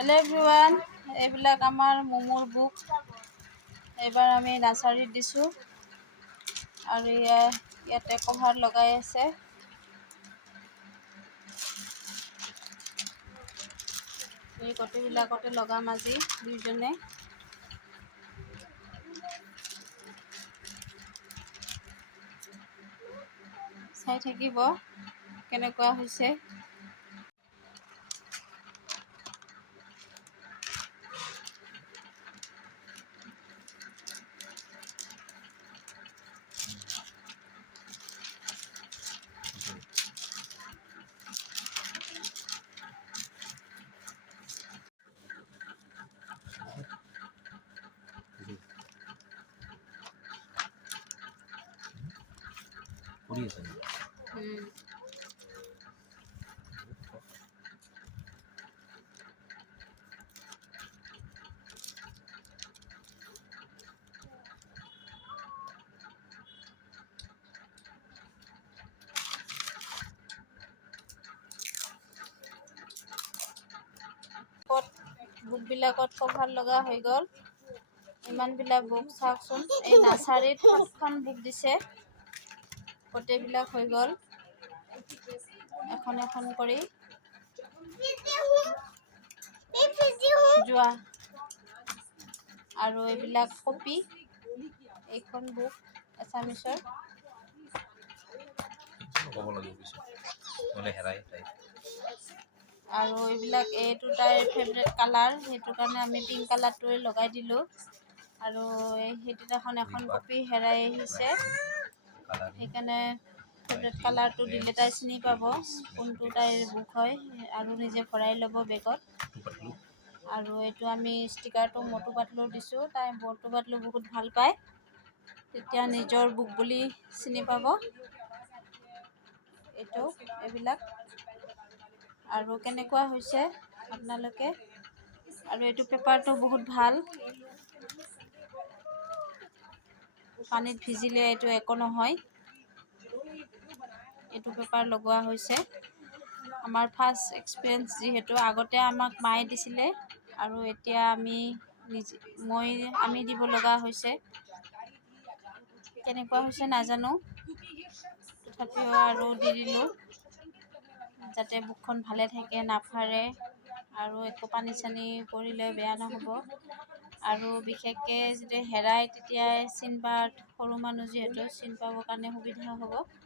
Hello' everyone, এইবিলাক আমাৰ মমোৰ book. এইবাৰ আমি নাৰ্চাৰীত দিছোঁ আৰু ইয়াতে কভাৰ লগাই আছে। এই গোটেইবিলাকতে লগাম আজি দুইজনে। চাই থাকিব কেনেকুৱা হৈছে। বুকবিলাকত কভাৰ লগা হৈ গ'ল। ইমানবিলাক বুক চাওকচোন। এই নাৰ্চাৰীত 7খন বুক দিছে, গোটেইবিলাক হৈ গ'ল এখন এখন কৰি যোৱা। আৰু এইবিলাক কপি, এইখন বুক এছামিছৰ। আৰু এইবিলাক এইটো তাইৰ ফেভৰেট কালাৰ, সেইটো কাৰণে আমি পিংক কালাৰটোৱে লগাই দিলোঁ। আৰু সেইদিনাখন এখন কপি হেৰাই আহিছে, সেইকাৰণে ফেভৰেট কালাৰটো দিলে তাই চিনি পাব কোনটো তাইৰ বুক হয় আৰু নিজে ভৰাই ল'ব বেগত। আৰু এইটো আমি ষ্টিকাৰটো মটু পাতলুৰ দিছোঁ। তাই মটু পাতলু বহুত ভাল পায়, তেতিয়া নিজৰ বুক বুলি চিনি পাব। এইবিলাক আৰু কেনেকুৱা হৈছে আপোনালোকে। আৰু এইটো পেপাৰটো বহুত ভাল, পানীত ভিজিলে এইটো একো নহয়। এইটো পেপাৰ লগোৱা হৈছে। আমাৰ ফাৰ্ষ্ট এক্সপিৰিয়েঞ্চ, যিহেতু আগতে আমাক মায়ে দিছিলে আৰু এতিয়া আমি দিব লগা হৈছে। কেনেকুৱা হৈছে নাজানো, তথাপিও আৰু দি দিলোঁ যাতে বুকখন ভালে থাকে, নাফাৰে আৰু একো পানী চানী পৰিলে বেয়া নহ'ব। আৰু বিশেষকৈ যদি হেৰাই তেতিয়া চিন পাত, সৰু মানুহ যিহেতু চিন পাবৰ কাৰণে সুবিধা হ'ব।